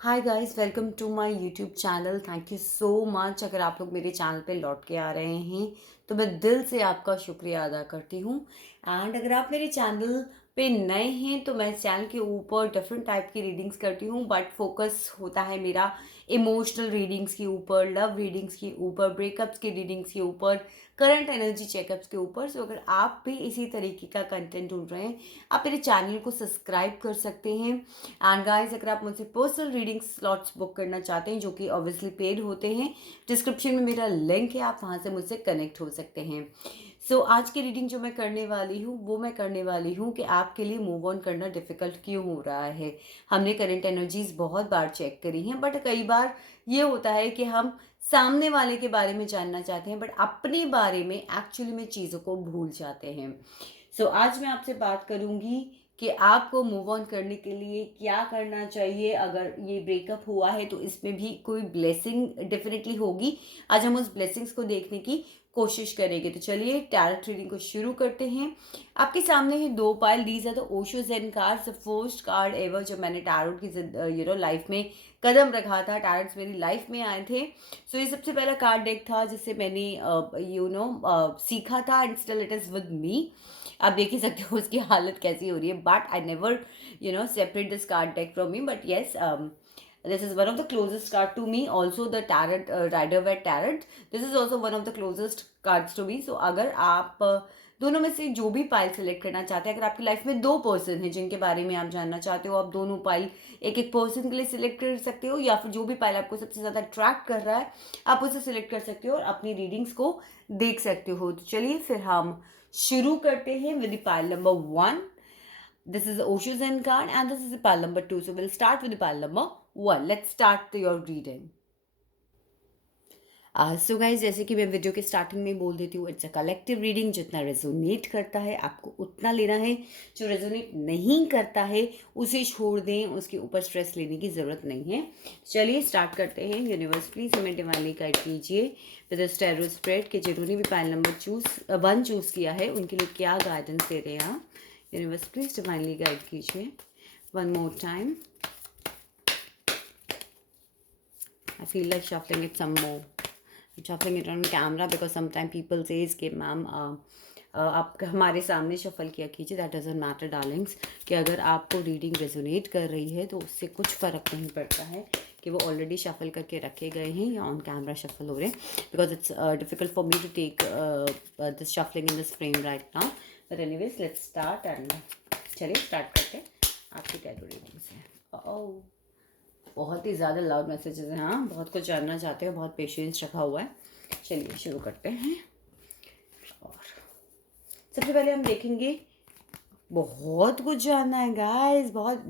Hi guys, welcome to my YouTube channel. Thank you so much. अगर आप लोग मेरे चैनल पे लौट के आ रहे हैं तो मैं दिल से आपका शुक्रिया अदा करती हूँ। एंड अगर आप मेरे चैनल पे नए हैं तो मैं इस चैनल के ऊपर डिफरेंट टाइप की रीडिंग्स करती हूँ, बट फोकस होता है मेरा इमोशनल रीडिंग्स के ऊपर, लव रीडिंग्स के ऊपर, ब्रेकअप्स की रीडिंग्स के ऊपर, करंट एनर्जी चेकअप्स के ऊपर। सो अगर आप भी इसी तरीके का कंटेंट ढूंढ रहे हैं, आप मेरे चैनल को सब्सक्राइब कर सकते हैं। एंड गाइस, अगर आप मुझसे पर्सनल रीडिंग स्लॉट्स बुक करना चाहते हैं जो कि ऑब्वियसली पेड होते हैं, डिस्क्रिप्शन में मेरा लिंक है, आप वहाँ से मुझसे कनेक्ट हो सकते हैं। आज की रीडिंग जो मैं करने वाली हूँ वो मैं करने वाली हूँ कि आपके लिए मूव ऑन करना डिफ़िकल्ट क्यों हो रहा है। हमने करंट एनर्जीज बहुत बार चेक करी हैं, बट कई बार ये होता है कि हम सामने वाले के बारे में जानना चाहते हैं बट अपने बारे में एक्चुअली में चीज़ों को भूल जाते हैं। आज मैं आपसे बात करूंगी कि आपको मूव ऑन करने के लिए क्या करना चाहिए। अगर ये ब्रेकअप हुआ है तो इसमें भी कोई ब्लेसिंग डेफिनेटली होगी। आज हम उस ब्लेसिंग्स को देखने की कोशिश करेंगे। तो चलिए टैरोट रीडिंग को शुरू करते हैं। आपके सामने ही दो pile, these are the Osho Zen cards. The first card ever जब मैंने टैरोट की लाइफ में कदम रखा था, टैरोट्स मेरी लाइफ में आए थे। ये सबसे पहला कार्ड डेक था जिससे मैंने सीखा था, and still it is with me. आप देख ही सकते हो उसकी हालत कैसी हो रही है, but I never separate this card deck from me, but yes, this is one of the closest card to me. Also the tarot, rider waite tarot, this is also one of the closest cards to me. अगर आप दोनों में से जो भी pile select करना चाहते हैं, अगर आपकी लाइफ में दो पर्सन हैं जिनके बारे में आप जानना चाहते हो, आप दोनों पाइल एक एक पर्सन के लिए सिलेक्ट कर सकते हो, या फिर जो भी पाइल आपको सबसे ज़्यादा अट्रैक्ट कर रहा है आप उसे सिलेक्ट कर सकते हो और अपनी रीडिंग्स को देख सकते हो। तो चलिए फिर हम शुरू करते हैं with the pile number 1. This is the Osho Zen card and this is the pile number 2. So we'll start with the pile number 1. Let's start your reading. So guys, जैसे कि मैं वीडियो के स्टार्टिंग में बोल देती हूँ, it's a collective reading. जितना resonate करता है आपको उतना लेना है, जो रेजोनेट नहीं करता है उसे छोड़ दें, उसके ऊपर स्ट्रेस लेने की ज़रूरत नहीं है। चलिए स्टार्ट करते हैं। यूनिवर्स प्लीज हमें डिवाइनली गाइड कीजिए विद टैरो स्प्रेड के जिन्होंने भी पाइल नंबर 1 चूज़ किया है उनके लिए क्या गाइडेंस दे रहे हैं आप। यूनिवर्स प्लीज डिवाइनली गाइड कीजिए one more time. I feel like shuffling it some more. I'm shuffling it on camera because sometimes people says कि मैम आप हमारे सामने शफल किया कीजिए। दैट डजंट मैटर डार्लिंग्स, कि अगर आपको रीडिंग रेजोनेट कर रही है तो उससे कुछ फ़र्क नहीं पड़ता है कि वो ऑलरेडी शफल करके रखे गए हैं या ऑन कैमरा शफल हो रहे हैं, because it's difficult for me to take this shuffling in this frame right now. But anyways let's start. And चलिए स्टार्ट करते हैं आपकी टैरो रीडिंग से। ओह, बहुत ही ज़्यादा लाउड मैसेजेस हैं। हाँ, बहुत कुछ जानना चाहते हो, बहुत पेशेंस रखा हुआ है। चलिए शुरू करते हैं। और सबसे पहले हम देखेंगे, बहुत कुछ जानना है गाइस, बहुत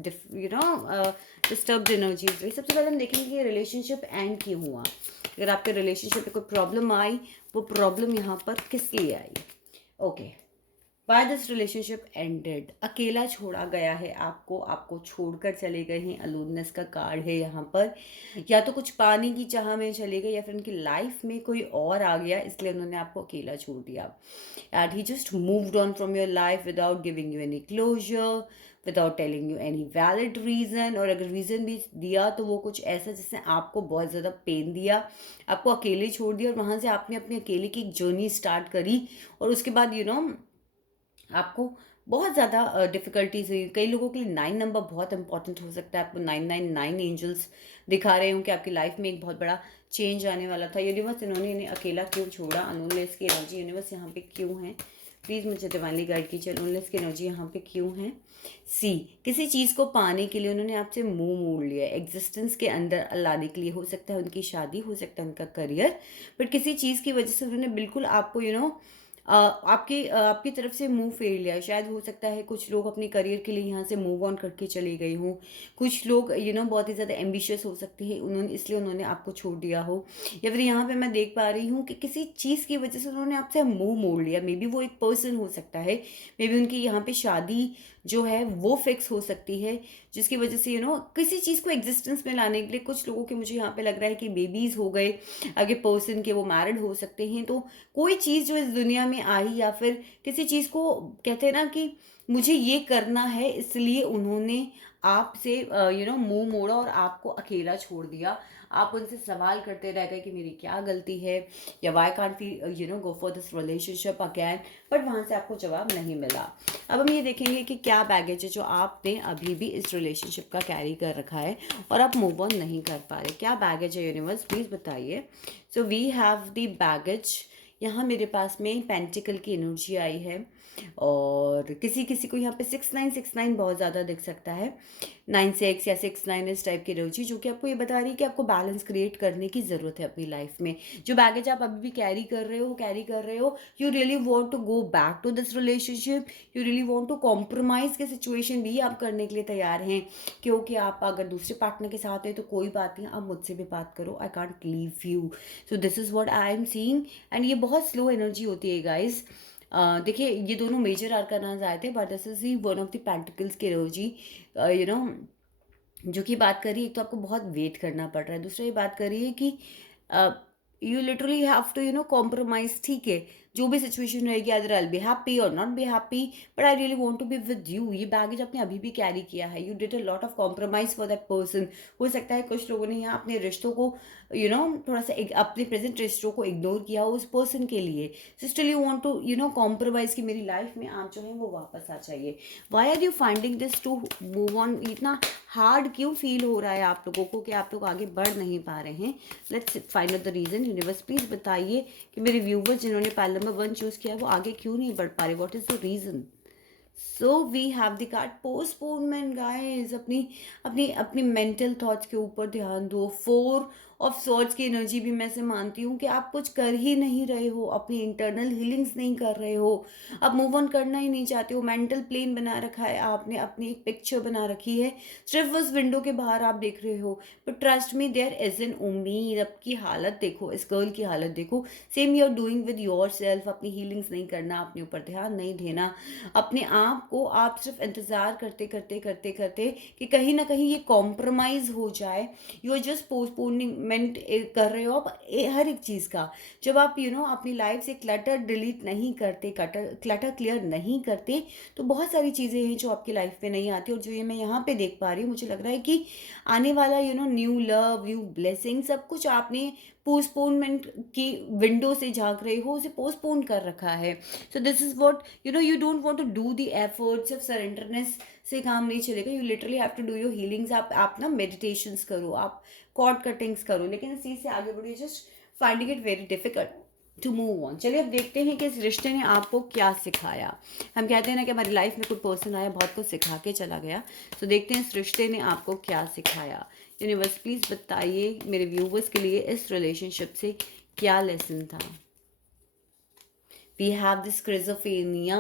डिस्टर्ब्ड एनर्जीज। सबसे पहले हम देखेंगे कि रिलेशनशिप एंड क्यों हुआ। अगर आपके रिलेशनशिप में कोई प्रॉब्लम आई, वो प्रॉब्लम यहाँ पर किस लिए आई। Okay, why this relationship ended. अकेला छोड़ा गया है आपको, आपको छोड़कर चले गए हैं। अलोननेस का कार्ड है यहाँ पर। या तो कुछ पाने की चाह में चले गए, या फिर उनकी लाइफ में कोई और आ गया इसलिए उन्होंने आपको अकेला छोड़ दिया। And he just moved on from your life without giving you any closure, without telling you any valid reason. और अगर रीज़न भी दिया तो वो कुछ ऐसा जिसने आपको बहुत ज़्यादा पेन दिया, आपको अकेले छोड़ दिया, और वहाँ से आपने अपने अकेले की एक जर्नी स्टार्ट करी। और उसके बाद आपको बहुत ज़्यादा डिफ़िकल्टीज हुई। कई लोगों के लिए 9 नंबर बहुत इंपॉर्टेंट हो सकता है। आपको 999 एंजल्स दिखा रहे हो कि आपकी लाइफ में एक बहुत बड़ा चेंज आने वाला था। यूनिवर्स, इन्होंने इन्हें अकेला क्यों छोड़ा। अनोनलेस की एनर्जी यूनिवर्स यहाँ पे क्यों है, प्लीज़ मुझे डिवाइनली गाइड कीजिए। अनोनलेस की एनर्जी यहाँ पे क्यों है। सी, किसी चीज़ को पाने के लिए उन्होंने आपसे मुंह मोड़ लिया, एग्जिस्टेंस के अंदर लाने के लिए। हो सकता है उनकी शादी, हो सकता है उनका करियर, बट किसी चीज़ की वजह से उन्होंने बिल्कुल आपको आपकी तरफ से मुंह फेर लिया। शायद हो सकता है कुछ लोग अपने करियर के लिए यहाँ से मूव ऑन करके चले गए हों। कुछ लोग बहुत ही ज़्यादा एम्बिशियस हो सकते हैं, इसलिए उन्होंने आपको छोड़ दिया हो। या फिर यहाँ पे मैं देख पा रही हूँ कि किसी चीज़ की वजह से उन्होंने आपसे मुंह मोड़ लिया। मे बी वो एक पर्सन हो सकता है, मे बी उनकी यहाँ पे शादी जो है वो फिक्स हो सकती है, जिसकी वजह से किसी चीज़ को एग्जिस्टेंस में लाने के लिए कुछ लोगों के, मुझे यहाँ पे लग रहा है कि बेबीज़ हो गए आगे पर्सन के, वो मैरिड हो सकते हैं। तो कोई चीज़ जो इस दुनिया में आई, या फिर किसी चीज़ को कहते हैं ना कि मुझे ये करना है, इसलिए उन्होंने आपसे मुंह मोड़ा और आपको अकेला छोड़ दिया। आप उनसे सवाल करते रह गए कि मेरी क्या गलती है, या why can't we go for this relationship again, but वहाँ से आपको जवाब नहीं मिला। अब हम ये देखेंगे कि क्या बैगेज है जो आपने अभी भी इस रिलेशनशिप का कैरी कर रखा है और आप मूव ऑन नहीं कर पा रहे। क्या बैगेज है यूनिवर्स, प्लीज़ बताइए। So we have the baggage. यहाँ मेरे पास में पेंटिकल की एनर्जी आई है, और किसी किसी को यहाँ पे 6969 बहुत ज़्यादा दिख सकता है, 96 या 69 इस टाइप की एनर्जी, जो कि आपको ये बता रही है कि आपको बैलेंस क्रिएट करने की ज़रूरत है अपनी लाइफ में। जो बैगेज आप अभी भी कैरी कर रहे हो, you really want to go back to this relationship, you really want to compromise के सिचुएशन भी आप करने के लिए तैयार हैं, क्योंकि आप अगर दूसरे पार्टनर के साथ हैं तो कोई बात नहीं, आप मुझसे भी बात करो, I can't leave you. So this is what I am seeing, and ये बहुत स्लो एनर्जी होती है गाइज। देखिए ये दोनों मेजर आर्कानाज आए थे, but this is he one of the pentacles की एनर्जी, यू नो, जो कि बात करी, एक तो आपको बहुत वेट करना पड़ रहा है, दूसरा ये बात करी है कि you literally have to compromise. ठीक है, जो भी सिचुएशन रहेगी, अदर आई बी हैप्पी और not be happy, but I really want to be with you. ये बैगेज आपने अभी भी कैरी किया है, you did a lot of compromise for that person. हो सकता है कुछ लोगों ने यहाँ अपने रिश्तों को थोड़ा सा अपने प्रेजेंट रिश्तों को इग्नोर किया उस पर्सन के लिए। So still you want to compromise कि मेरी लाइफ में आप जो है वो वापस आ जाइए। Why are you finding this to move on? इतना हार्ड क्यों फील हो रहा है आप लोगों को कि आप लोग आगे बढ़ नहीं पा रहे हैं? Let's find out the reason. Universe please बताइए कि मेरे व्यूवर्स जिन्होंने पाइल नंबर 1 चूज किया वो आगे क्यों नहीं बढ़ पा रहे? What is the reason? So we have the card postponement guys. अपनी अपनी अपनी मेंटल थॉट्स के ऊपर ध्यान दो। 4 ऑफ सॉर्ड्स की एनर्जी भी मैं से मानती हूँ कि आप कुछ कर ही नहीं रहे हो, अपनी इंटरनल हीलिंग्स नहीं कर रहे हो, आप मूव ऑन करना ही नहीं चाहते हो। मेंटल प्लेन बना रखा है आपने, अपनी एक पिक्चर बना रखी है, सिर्फ उस विंडो के बाहर आप देख रहे हो। But trust me there is an उम्मीद। अब की हालत देखो, इस गर्ल की हालत देखो। Same you are doing with your self. अपनी हीलिंग्स नहीं करना, अपने ऊपर ध्यान नहीं देना, अपने आप को आप सिर्फ इंतज़ार करते करते करते करते कि कहीं ना कहीं ये कॉम्प्रोमाइज़ हो जाए। यू आर जस्ट पोस्टपोनमेंट कर रहे हो आप हर एक चीज़ का। जब आप अपनी लाइफ से क्लटर डिलीट नहीं करते, क्लटर क्लियर नहीं करते, तो बहुत सारी चीज़ें हैं जो आपकी लाइफ में नहीं आती। और जो ये मैं यहाँ पे देख पा रही हूँ, मुझे लग रहा है कि आने वाला न्यू लव, न्यू ब्लेसिंग, सब कुछ आपने पोस्टपोनमेंट की विंडो से झांक रहे हो, उसे पोस्टपोन कर रखा है। So this is what you don't want to do the effort. सिर्फ सरेंडरनेस से काम नहीं चलेगा, you literally have to do your healings. आप ना मेडिटेशंस करो, आप कॉर्ड कटिंग्स करो, लेकिन इस चीज़ से आगे बढ़िए। Just finding it very difficult to move on. चलिए अब देखते हैं कि इस रिश्ते ने आपको क्या सिखाया। हम कहते हैं ना कि हमारी लाइफ में कोई पर्सन आया, बहुत कुछ सिखा के चला गया। तो देखते हैं इस रिश्ते ने आपको क्या सिखाया। यूनिवर्स प्लीज़ बताइए मेरे व्यूवर्स के लिए इस रिलेशनशिप से क्या लेसन था। We have this schizophrenia.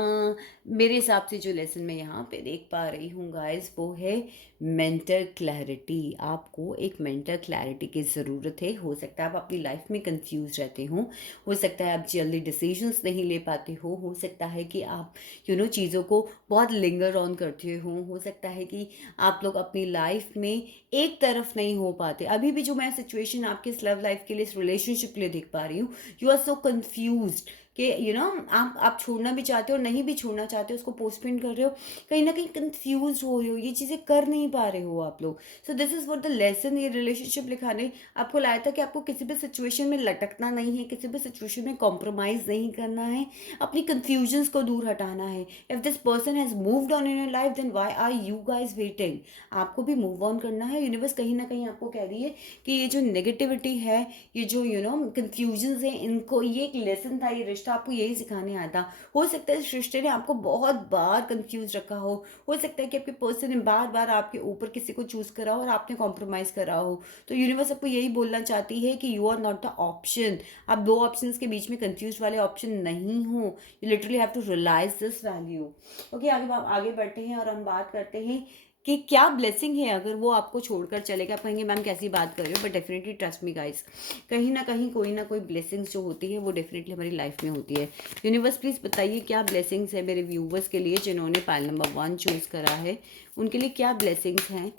मेरे हिसाब से जो लेसन मैं यहाँ पे देख पा रही हूँ गाइस, वो है मेंटल क्लैरिटी। आपको एक मेंटल क्लैरिटी की ज़रूरत है। हो सकता है आप अपनी लाइफ में कंफ्यूज रहते हो सकता है आप जल्दी डिसीजंस नहीं ले पाते हो सकता है कि आप चीज़ों को बहुत लिंगर ऑन करते हो सकता है कि आप लोग अपनी लाइफ में एक तरफ नहीं हो पाते। अभी भी जो मैं सिचुएशन आपके इस लव लाइफ के लिए, इस रिलेशनशिप के लिए देख पा रही हूँ, यू आर सो कन्फ्यूज कि आप छोड़ना भी चाहते हो, नहीं भी छोड़ना चाहते हो, उसको पोस्टपोन कर रहे हो, कहीं ना कहीं कंफ्यूज हो रहे हो, ये चीज़ें कर नहीं पा रहे हो आप लोग। सो this is what the lesson ये रिलेशनशिप लिखाने आपको लाया था, कि आपको किसी भी सिचुएशन में लटकना नहीं है, किसी भी सिचुएशन में कॉम्प्रोमाइज़ नहीं करना है, अपनी कन्फ्यूजन्स को दूर हटाना है। If this person has moved on in your life, then why are you guys waiting? आपको भी मूव ऑन करना है। यूनिवर्स कहीं ना कहीं आपको कह रही है कि ये जो नेगेटिविटी है, ये जो कन्फ्यूजन्स है, इनको, ये एक लेसन था, ये रिश्ता आपको यही सिखाने आया था। हो सकता है इस रिश्ते ने आपको बहुत बार कंफ्यूज रखा हो सकता है कि आपके पर्सन ने बार बार आपके ऊपर किसी को चूज करा हो और आपने कॉम्प्रोमाइज़ करा हो। तो यूनिवर्स आपको यही बोलना चाहती है कि you are not the option. आप दो ऑप्शंस के बीच में कंफ्यूज वाले ऑप्शन नहीं हो। You literally have to realise this value. Okay, आगे बढ़ते हैं और हम बात करते हैं कि क्या ब्लेसिंग है अगर वो आपको छोड़कर चलेगा। आप कहेंगे मैम कैसी बात कर रहे हो, but definitely trust me guys, कहीं ना कोई ब्लेसिंग्स जो होती है वो डेफिनेटली हमारी लाइफ में होती है। यूनिवर्स प्लीज़ बताइए क्या ब्लेसिंग्स है मेरे व्यूवर्स के लिए जिन्होंने पाइल नंबर 1 चूज़ करा है, उनके लिए क्या ब्लेसिंग्स हैं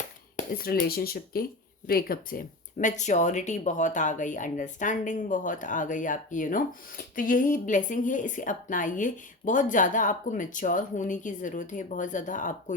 इस रिलेशनशिप के ब्रेकअप से। मैच्योरिटी बहुत आ गई, अंडरस्टैंडिंग बहुत आ गई आपकी, तो यही ब्लेसिंग है, इसे अपनाइए। बहुत ज़्यादा आपको मैच्योर होने की ज़रूरत है, बहुत ज़्यादा आपको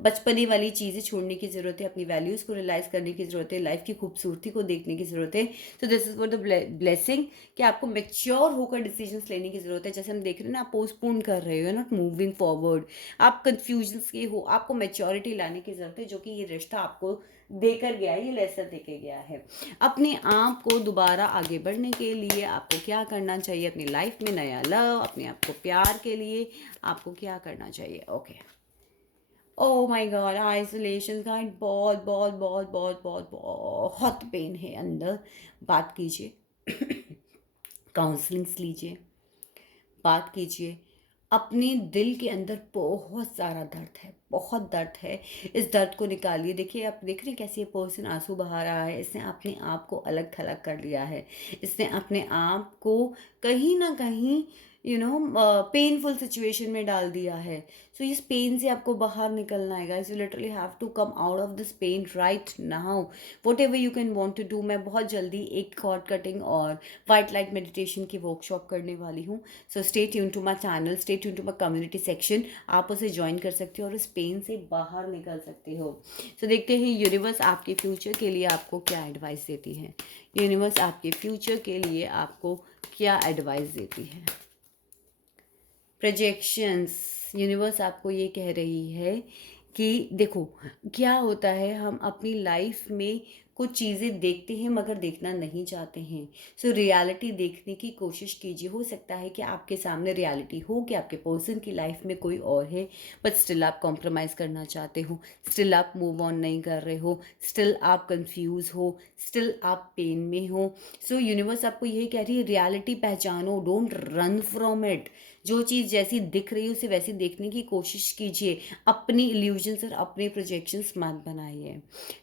बचपने वाली चीज़ें छोड़ने की ज़रूरत है, अपनी वैल्यूज़ को रियलाइज़ करने की ज़रूरत है, लाइफ की खूबसूरती को देखने की ज़रूरत है। तो this is for the blessing कि आपको मैच्योर होकर डिसीजंस लेने की ज़रूरत है। जैसे हम देख रहे हैं ना, आप पोस्टपोन कर रहे हो, नॉट मूविंग फॉरवर्ड, आप कन्फ्यूजन्स के हो, आपको मैच्योरिटी लाने की ज़रूरत है, जो कि ये रिश्ता आपको देकर गया है, ये लेसन देके गया है। अपने आप को दोबारा आगे बढ़ने के लिए आपको क्या करना चाहिए, अपनी लाइफ में नया लव, अपने आप को प्यार के लिए आपको क्या करना चाहिए? Okay, oh my God, isolation का बहुत बहुत बहुत बहुत बहुत बहुत पेन है अंदर। बात कीजिए, काउंसलिंग्स लीजिए, बात कीजिए। अपने दिल के अंदर बहुत सारा दर्द है, बहुत दर्द है। इस दर्द को निकालिए। देखिए, आप देख रहे हैं कैसे ये पर्सन आंसू बहा रहा है। इसने अपने आप को अलग थलग कर लिया है, इसने अपने आप को कहीं ना कहीं पेनफुल सिचुएशन में डाल दिया है। सो इस पेन से आपको बाहर निकलना है guys. You literally have to come out of this pain right now, whatever you can want to do. मैं बहुत जल्दी एक कॉर्ड कटिंग और वाइट लाइट मेडिटेशन की वर्कशॉप करने वाली हूँ। So stay tune to my channel, stay tune to my community section. आप उसे ज्वाइन कर सकते हो और उस पेन से बाहर निकल सकते हो। सो देखते हैं यूनिवर्स आपके फ्यूचर के लिए आपको क्या एडवाइस देती है। यूनिवर्स आपके फ्यूचर के लिए आपको क्या एडवाइस देती है। प्रोजेक्शंस, यूनिवर्स आपको ये कह रही है कि देखो, क्या होता है, हम अपनी लाइफ में कुछ चीज़ें देखते हैं मगर देखना नहीं चाहते हैं। सो रियलिटी देखने की कोशिश कीजिए। हो सकता है कि आपके सामने रियलिटी हो कि आपके पर्सन की लाइफ में कोई और है, बट स्टिल आप कॉम्प्रोमाइज़ करना चाहते हो, स्टिल आप मूव ऑन नहीं कर रहे हो, स्टिल आप कंफ्यूज हो, स्टिल आप पेन में हो। सो यूनिवर्स आपको यही कह रही है, रियलिटी पहचानो, डोंट रन फ्रॉम इट। जो चीज़ जैसी दिख रही है उसे वैसी देखने की कोशिश कीजिए। अपनी इल्यूजन्स और अपने प्रोजेक्शंस मत बनाइए।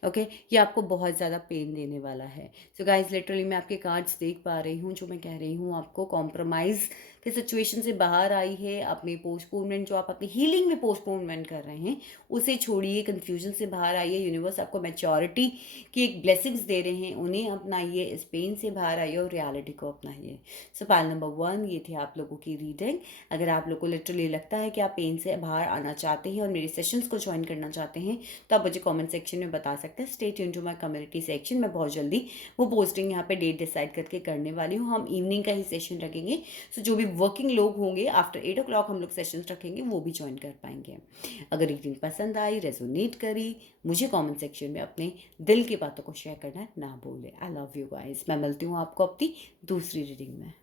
ओके, ये आपको बहुत ज़्यादा पेन देने वाला है। सो गाइज, लिटरली मैं आपके कार्ड्स देख पा रही हूँ। जो मैं कह रही हूँ आपको, कॉम्प्रोमाइज़ की सिचुएशन से बाहर आई है। अपने पोस्टपोनमेंट, जो आप अपनी हीलिंग में पोस्टपोनमेंट कर रहे हैं, उसे छोड़िए। कन्फ्यूजन से बाहर आइए। यूनिवर्स आपको मैच्योरिटी की एक ब्लेसिंग्स दे रहे हैं, उन्हें अपनाइए। इस पेन से बाहर आइए और रियलिटी को अपनाइए। सो पाइल नंबर 1, ये थी आप लोगों की रीडिंग। अगर आप लोग को लिटरली लगता है कि आप पेन से बाहर आना चाहते हैं और मेरे सेशंस को ज्वाइन करना चाहते हैं, तो आप मुझे कमेंट सेक्शन में बता सकते हैं। Stay tune to my community section. मैं बहुत जल्दी वो पोस्टिंग यहाँ पे डेट डिसाइड करके करने वाली हूँ। हम इवनिंग का ही सेशन रखेंगे। सो जो भी वर्किंग लोग होंगे, आफ्टर 8 o'clock हम लोग सेशंस रखेंगे, वो भी ज्वाइन कर पाएंगे। अगर रीडिंग पसंद आई, रेजोनेट करी, मुझे कमेंट सेक्शन में अपने दिल की बातों को शेयर करना ना भूले। I love you guys. मैं मिलती हूँ आपको अपनी दूसरी रीडिंग में।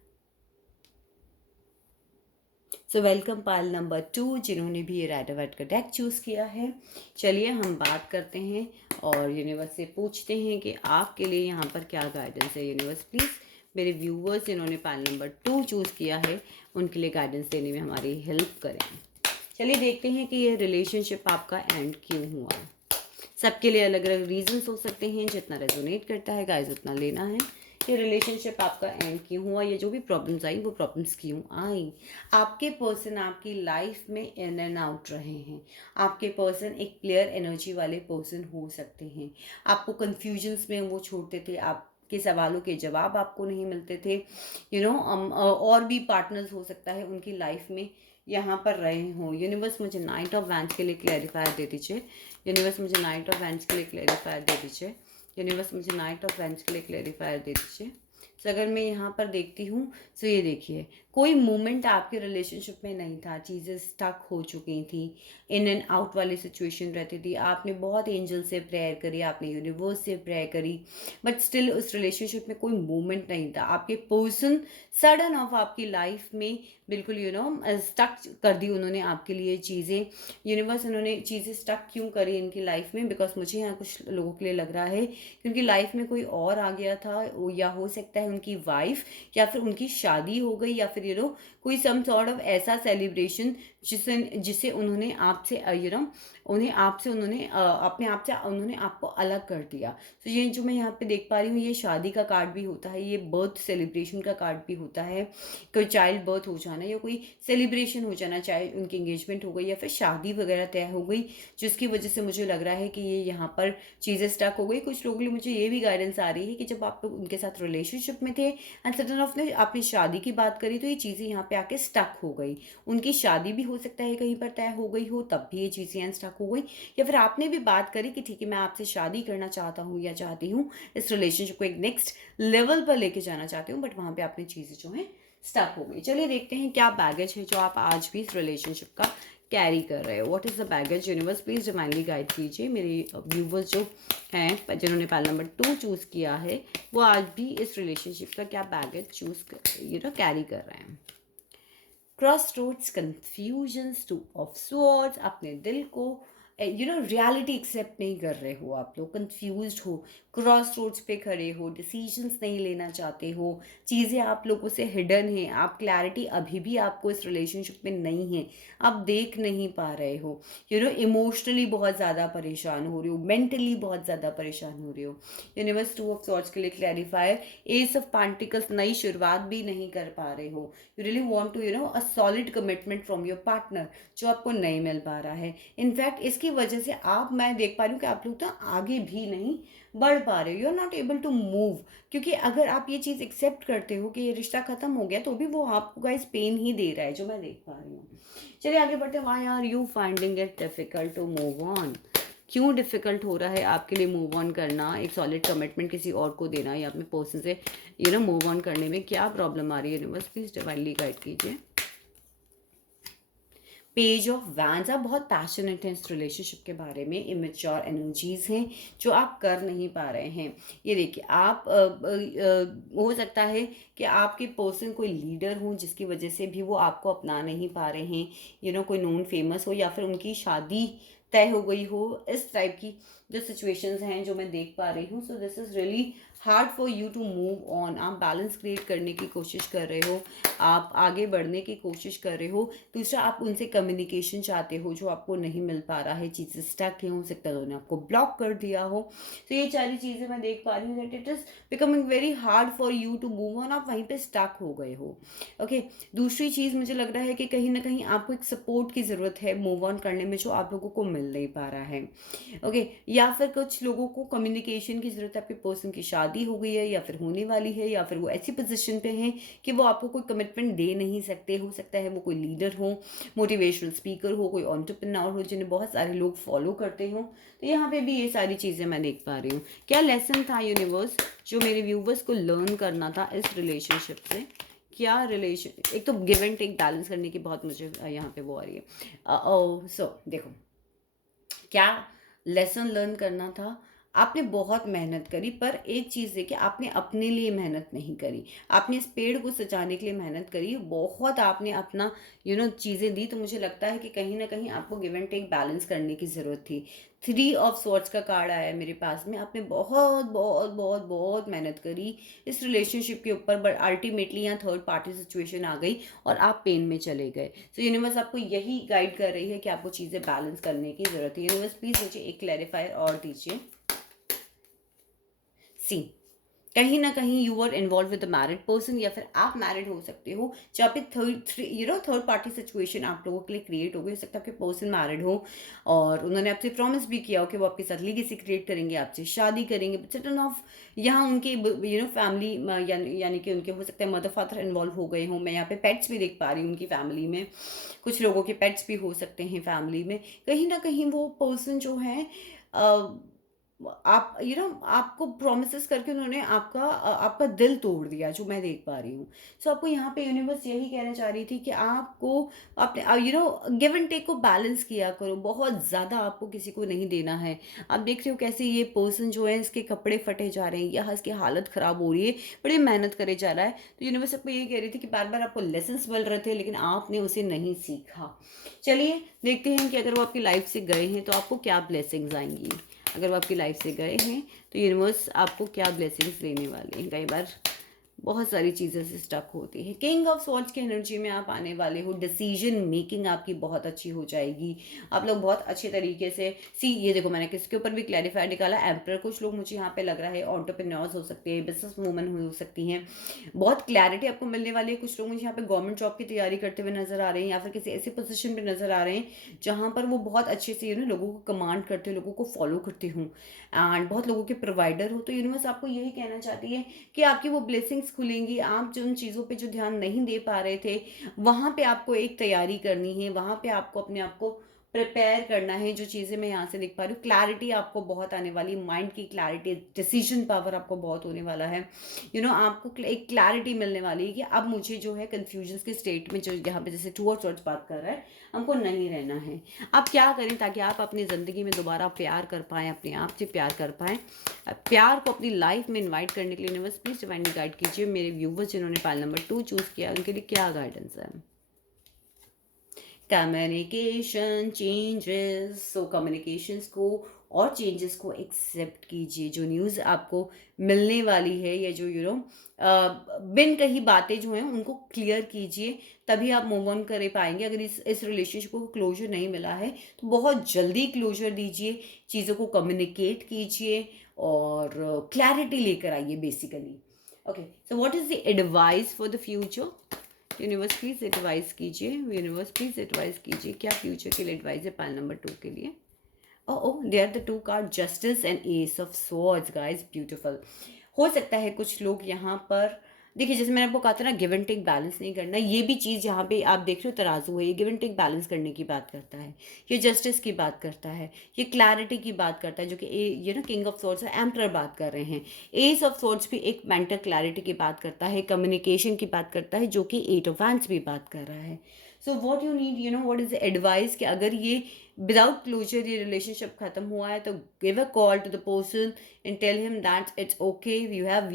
सो वेलकम पाइल नंबर 2, जिन्होंने भी ये राइडर वाइट का डेक चूज़ किया है। चलिए हम बात करते हैं और यूनिवर्स से पूछते हैं कि आपके लिए यहाँ पर क्या गाइडेंस है। यूनिवर्स प्लीज़ मेरे व्यूवर्स जिन्होंने पाइल नंबर 2 चूज़ किया है, उनके लिए गाइडेंस देने में हमारी हेल्प करें। चलिए देखते हैं कि ये रिलेशनशिप आपका एंड क्यों हुआ। सबके लिए अलग अलग रीजंस हो सकते हैं। जितना रेजोनेट करता है गाइस, उतना लेना है। ये रिलेशनशिप आपका एंड क्यों हुआ, ये जो भी प्रॉब्लम्स आई वो प्रॉब्लम्स क्यों आई। आपके पर्सन आपकी लाइफ में इन एंड आउट रहे हैं। आपके पर्सन एक क्लियर एनर्जी वाले पर्सन हो सकते हैं। आपको कन्फ्यूजन्स में वो छोड़ते थे, आपके सवालों के जवाब आपको नहीं मिलते थे। और भी पार्टनर्स हो सकता है उनकी लाइफ में यहाँ पर रहे हों। यूनिवर्स मुझे नाइट ऑफ वैंड्स के लिए क्लैरिफायर दे दीजिए। यूनिवर्स मुझे नाइट ऑफ वैंड्स के लिए क्लैरिफायर दे दीजिए। यूनिवर्स मुझे नाइट ऑफ वैंड्स के लिए क्लैरिफायर दे दीजिए। तो अगर मैं यहाँ पर देखती हूँ, तो ये देखिए, कोई मोमेंट आपके रिलेशनशिप में नहीं था, चीज़ें स्टक हो चुकी थी, इन एंड आउट वाली सिचुएशन रहती थी। आपने बहुत एंजल से प्रेयर करी, आपने यूनिवर्स से प्रेयर करी, बट स्टिल उस रिलेशनशिप में कोई मूवमेंट नहीं था। आपके पर्सन सडन ऑफ आपकी लाइफ में बिल्कुल स्टक कर दी उन्होंने आपके लिए चीज़ें। यूनिवर्स उन्होंने चीज़ें स्टक क्यों करी इनकी लाइफ में, बिकॉज मुझे यहाँ कुछ लोगों के लिए लग रहा है कि उनकी लाइफ में कोई और आ गया था, या हो सकता है उनकी वाइफ, या फिर उनकी शादी हो गई, या फिर कोई सम सॉर्ट ऑफ ऐसा सेलिब्रेशन जिसे जिसे उन्होंने आपसे उन्हें आपसे उन्होंने अपने आप से उन्होंने आपको अलग कर दिया। तो ये जो मैं यहाँ पे देख पा रही हूँ, ये शादी का कार्ड भी होता है, ये बर्थ सेलिब्रेशन का कार्ड भी होता है, कोई चाइल्ड बर्थ हो जाना या कोई सेलिब्रेशन हो जाना, चाहे उनकी एंगेजमेंट हो गई या फिर शादी वगैरह तय हो गई, जिसकी वजह से मुझे लग रहा है कि ये यहाँ पर चीज़ें स्टक हो गई। कुछ लोगों के लिए मुझे ये भी गाइडेंस आ रही है कि जब आप लोग उनके साथ रिलेशनशिप में थे एंड सडन ऑफ ने आपने शादी की बात करी, तो ये चीज़ें यहाँ पे आके स्टक हो गई। उनकी शादी भी हो सकता है कहीं पर तय हो गई हो, तब भी ये चीज़ें यहाँ स्टक हो गई, या फिर आपने भी बात करी कि ठीक है मैं आपसे शादी करना चाहता हूँ या चाहती हूँ, इस रिलेशनशिप को एक नेक्स्ट लेवल पर लेके जाना चाहती हूँ, बट वहाँ पे आपने चीज़ें जो हैं स्टक हो गई। चलिए देखते हैं क्या बैगेज है जो आप आज भी इस रिलेशनशिप का कैरी कर रहे हो। What is the baggage universe, please divinely guide कीजिए। मेरे व्यूवर्स जो हैं जिन्होंने पैल नंबर 2 चूज़ किया है, वो आज भी इस रिलेशनशिप का क्या बैगेज चूज़ कैरी कर रहे हैं। Crossroads, confusions, two of swords, अपने दिल को रियलिटी एक्सेप्ट नहीं कर रहे हो, आप लोग कंफ्यूज्ड हो, क्रॉस रोड्स पे खड़े हो, डिसीजंस नहीं लेना चाहते हो, चीज़ें आप लोगों से हिडन हैं, आप क्लैरिटी अभी भी आपको इस रिलेशनशिप में नहीं है, आप देख नहीं पा रहे हो, इमोशनली बहुत ज़्यादा परेशान हो रहे हो, मेंटली बहुत ज़्यादा परेशान हो रहे हो। यूनिवर्स 2 ऑफ सॉर्ड्स के लिए क्लैरिफायर, एस ऑफ पेंटिकल्स, नई शुरुआत भी नहीं कर पा रहे हो। You really want to a solid commitment from your partner, जो आपको नहीं मिल पा रहा है। इनफैक्ट इसकी वजह से मैं देख पा रही हूँ कि आप लोग तो आगे भी नहीं बढ़ पा रहे हो, you are not able to move, क्योंकि अगर आप ये चीज़ एक्सेप्ट करते हो कि ये रिश्ता खत्म हो गया, तो भी वो आपको गाइस पेन ही दे रहा है, जो मैं देख पा रही हूँ। चलिए आगे बढ़ते हैं। Why are you finding it difficult to move on, क्यों डिफिकल्ट हो रहा है आपके लिए मूव ऑन करना, एक सॉलिड कमिटमेंट किसी और को देना, या अपने पर्सन से मूव ऑन करने में क्या प्रॉब्लम आ रही है यूनिवर्स, प्लीज डिवाइनली गाइड कीजिए। पेज ऑफ वैंड्स, आप बहुत पैशनेट हैं इस रिलेशनशिप के बारे में, इमेच्योर एनर्जीज हैं जो आप कर नहीं पा रहे हैं। ये देखिए आप हो सकता है कि आपके पर्सन कोई लीडर हो, जिसकी वजह से भी वो आपको अपना नहीं पा रहे हैं, कोई नोन फेमस हो, या फिर उनकी शादी तय हो गई हो, इस टाइप की जो सिचुएशंस हैं जो मैं देख पा रही हूँ। So this is really hard for you to move on. आप बैलेंस क्रिएट करने की कोशिश कर रहे हो, आप आगे बढ़ने की कोशिश कर रहे हो। दूसरा, आप उनसे कम्युनिकेशन चाहते हो जो आपको नहीं मिल पा रहा है, चीज़ें स्टक है, हो सकता है उन्होंने आपको ब्लॉक कर दिया हो। तो ये सारी चीज़ें मैं देख पा रही हूँ that it is becoming very hard for you to move on, आप वहीं पे स्टक हो गए हो। ओके, दूसरी चीज़ मुझे लग रहा है कि कहीं ना कहीं आपको एक सपोर्ट की ज़रूरत है मूव ऑन करने में, जो आप लोगों को मिल नहीं पा रहा है। ओके, या फिर कुछ लोगों को कम्युनिकेशन की ज़रूरत है, आपके पर्सन की शादी हो गई है या फिर होने वाली है, या फिर वो ऐसी पोजीशन पे हैं कि वो आपको कोई कमिटमेंट दे नहीं सकते। हो सकता है वो कोई लीडर हो, मोटिवेशनल स्पीकर हो, कोई एंटरप्रेन्योर हो जिन्हें बहुत सारे लोग फॉलो करते हो। तो यहाँ पे भी ये सारी चीज़ें मैं देख पा रही हूँ। क्या लेसन था यूनिवर्स जो मेरे व्यूवर्स को लर्न करना था इस रिलेशनशिप से? क्या रिलेशन, एक तो गिव एंड टेक बैलेंस करने की बहुत मुझे यहाँ पे वो आ रही है। सो देखो, क्या लेसन लर्न करना था? आपने बहुत मेहनत करी, पर एक चीज़ है कि आपने अपने लिए मेहनत नहीं करी, आपने इस पेड़ को सजाने के लिए मेहनत करी, बहुत आपने अपना चीज़ें दी। तो मुझे लगता है कि कहीं ना कहीं आपको गिव एंड टेक बैलेंस करने की ज़रूरत थी। 3 ऑफ स्वॉर्ड्स का कार्ड आया है मेरे पास में, आपने बहुत बहुत बहुत बहुत मेहनत करी इस रिलेशनशिप के ऊपर, बट अल्टीमेटली यहाँ थर्ड पार्टी सिचुएशन आ गई और आप पेन में चले गए। तो यूनिवर्स आपको यही गाइड कर रही है कि आपको चीज़ें बैलेंस करने की ज़रूरत है। यूनिवर्स प्लीज़ मुझे एक क्लैरिफायर और दीजिए। सी, कहीं ना कहीं you are involve with the married person, या फिर आप मैरिड हो सकते हो, जहाँ पे थर्ड पार्टी सिचुएशन आप लोगों के लिए क्रिएट हो गई। हो सकता है आपके पर्सन मैरिड हो और उन्होंने आपसे प्रॉमिस भी किया हो कि वो आपके साथ लीगेसी क्रिएट करेंगे, आपसे शादी करेंगे, बट सडन ऑफ यहाँ उनके फैमिली यानी कि उनके हो सकता है मदर फादर इन्वॉल्व हो गए हों। मैं यहाँ पे पेट्स भी देख पा रही हूँ उनकी फैमिली में, कुछ लोगों के पेट्स भी हो सकते हैं फैमिली में। कहीं ना कहीं वो पर्सन जो है आप आपको प्रोमिसेस करके उन्होंने आपका दिल तोड़ दिया, जो मैं देख पा रही हूँ। सो आपको यहाँ पे यूनिवर्स यही कहना चाह रही थी कि आपको अपने गिव एंड टेक को बैलेंस किया करो, बहुत ज़्यादा आपको किसी को नहीं देना है। आप देख रहे हो कैसे ये पर्सन जो है इसके कपड़े फटे जा रहे हैं या इसकी हालत ख़राब हो रही है, बड़ी मेहनत करे जा रहा है। तो यूनिवर्स आपको ये कह रही थी कि बार बार आपको लेसन्स मिल रहे थे, लेकिन आपने उसे नहीं सीखा। चलिए देखते हैं कि अगर वो आपकी लाइफ से गए हैं तो आपको क्या ब्लेसिंग्स आएंगी। अगर वो आपकी लाइफ से गए हैं तो यूनिवर्स आपको क्या ब्लेसिंग्स देने वाले हैं। कई बार बहुत सारी चीज़ें से स्टक होती है। किंग ऑफ स्वॉर्ड्स की एनर्जी में आप आने वाले हो, डिसीजन मेकिंग आपकी बहुत अच्छी हो जाएगी। आप लोग बहुत अच्छे तरीके से ये देखो मैंने किसके ऊपर भी क्लैरिफाई निकाला, एम्परर। कुछ लोग मुझे यहाँ पे लग रहा है एंटरप्रेन्योर्स हो सकते हैं, बिजनेस वूमन हो सकती हैं। बहुत क्लैरिटी आपको मिलने वाली है। कुछ लोग मुझे यहाँ पे गवर्नमेंट जॉब की तैयारी करते हुए नजर आ रहे हैं, या फिर किसी ऐसे पोजीशन पे नजर आ रहे हैं जहाँ पर वो बहुत अच्छे से लोगों को कमांड करते हो, लोगों को फॉलो करते हो, एंड बहुत लोगों के प्रोवाइडर हो। तो यूनिवर्स आपको यही कहना चाहती है कि आपकी वो ब्लेसिंग्स खुलेंगी। आप जिन चीज़ों पे जो ध्यान नहीं दे पा रहे थे, वहाँ पे आपको एक तैयारी करनी है, वहाँ पे आपको अपने आप को प्रिपेयर करना है। जो चीज़ें मैं यहाँ से देख पा रही हूँ, क्लैरिटी आपको बहुत आने वाली, माइंड की क्लैरिटी, डिसीजन पावर आपको बहुत होने वाला है। आपको एक क्लैरिटी मिलने वाली है कि अब मुझे जो है कन्फ्यूजन के स्टेट में, जो यहाँ पे जैसे टू वर्ड्स बात कर रहा है, हमको नहीं रहना है। आप क्या करें ताकि आप अपनी ज़िंदगी में दोबारा प्यार कर पाएँ, अपने आप से प्यार कर पाएँ, प्यार को अपनी लाइफ में इनवाइट करने के लिए यूनिवर्स प्लीज डिवाइनली गाइड कीजिए। मेरे व्यूवर्स जिन्होंने पाइल नंबर 2 चूज़ किया, उनके लिए क्या गाइडेंस है? Communication changes. सो कम्युनिकेशंस को और चेंजेस को एक्सेप्ट कीजिए। जो न्यूज़ आपको मिलने वाली है, या जो बिन कही बातें जो हैं उनको क्लियर कीजिए, तभी आप मूव ऑन कर पाएंगे। अगर इस रिलेशनशिप को क्लोजर नहीं मिला है तो बहुत जल्दी क्लोजर दीजिए, चीज़ों को कम्युनिकेट कीजिए और क्लैरिटी लेकर आइए basically. Okay, so what is the advice for the future? Universe please advice कीजिए, यूनिवर्स प्लीज एडवाइस कीजिए, क्या फ्यूचर के लिए एडवाइस है पाइल नंबर 2 के लिए? Oh, they are the two card, justice and ace of swords. Guys beautiful. हो सकता है कुछ लोग यहाँ पर, देखिए जैसे मैंने आपको कहा था ना, गिव एंड टेक बैलेंस नहीं करना, ये भी चीज़ यहाँ पे आप देख रहे हो तराजू है, ये गिव एंड टेक बैलेंस करने की बात करता है, ये जस्टिस की बात करता है, ये क्लैरिटी की बात करता है, जो कि किंग ऑफ स्वॉर्ड्स है, एम्परर बात कर रहे हैं। एस ऑफ स्वॉर्ड्स भी एक मेंटल क्लैरिटी की बात करता है, कम्युनिकेशन की बात करता है, जो कि एट ऑफ वैंड्स भी बात कर रहा है। So what you need, what is the advice, कि अगर ये विदाउट क्लोजर ये रिलेशनशिप खत्म हुआ है, तो give a call to the person and tell him that it's okay, you have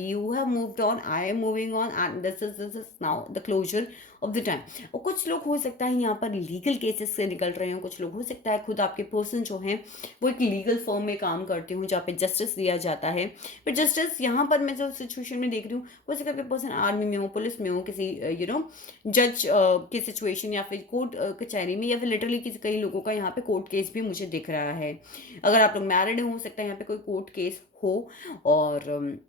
moved on, I am moving on, and this is now the closure of the time. और कुछ लोग हो सकता है यहाँ पर लीगल केसेस से निकल रहे हो, कुछ लोग हो सकता है खुद आपके पर्सन जो हैं वो एक लीगल फर्म में काम करते हो जहाँ पे जस्टिस दिया जाता है। पर जस्टिस यहाँ पर मैं जो सिचुएशन में देख रही हूँ, हो सकता है आपके पर्सन आर्मी में हो, पुलिस में हो, किसी जज की सिचुएशन, या फिर कोर्ट कचहरी में, या फिर लिटरली किसी कई लोगों का यहाँ पे कोर्ट केस भी मुझे दिख रहा है। अगर आप लोग मैरिड हो सकता है यहाँ पे कोई कोर्ट केस हो। और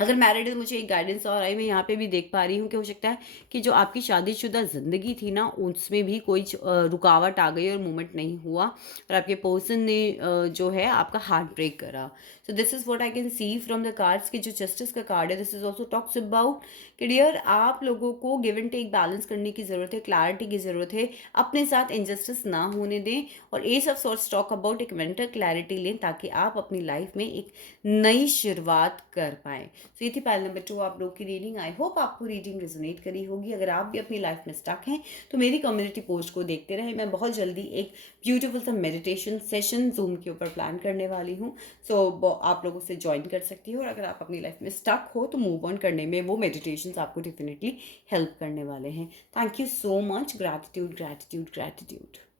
अगर मैरिड है तो मुझे एक गाइडेंस और आई, मैं यहाँ पे भी देख पा रही हूँ कि हो सकता है कि जो आपकी शादीशुदा ज़िंदगी थी ना, उसमें भी कोई रुकावट आ गई और मूवमेंट नहीं हुआ, और आपके पर्सन ने जो है आपका हार्ट ब्रेक करा। सो this is what I can see from the cards, कि जो जस्टिस का कार्ड है, this is also talks about कि डियर, आप लोगों को गिव एंड टेक बैलेंस करने की ज़रूरत है, क्लैरिटी की ज़रूरत है, अपने साथ इनजस्टिस ना होने दें, और ace of swords talk about एक मेंटल क्लैरिटी लें, ताकि आप अपनी लाइफ में एक नई शुरुआत कर पाएँ। तो ये थी पाइल नंबर 2 आप लोग की रीडिंग। आई होप आपको रीडिंग रेजोनेट करी होगी। अगर आप भी अपनी लाइफ में स्टक हैं तो मेरी कम्युनिटी पोस्ट को देखते रहें। मैं बहुत जल्दी एक ब्यूटीफुल सा मेडिटेशन सेशन जूम के ऊपर प्लान करने वाली हूँ। सो आप लोग उससे ज्वाइन कर सकती हो, और अगर आप अपनी लाइफ में स्टक हो तो मूव ऑन करने में वो मेडिटेशन आपको डेफिनेटली हेल्प करने वाले हैं। Thank you so much. Gratitude gratitude gratitude.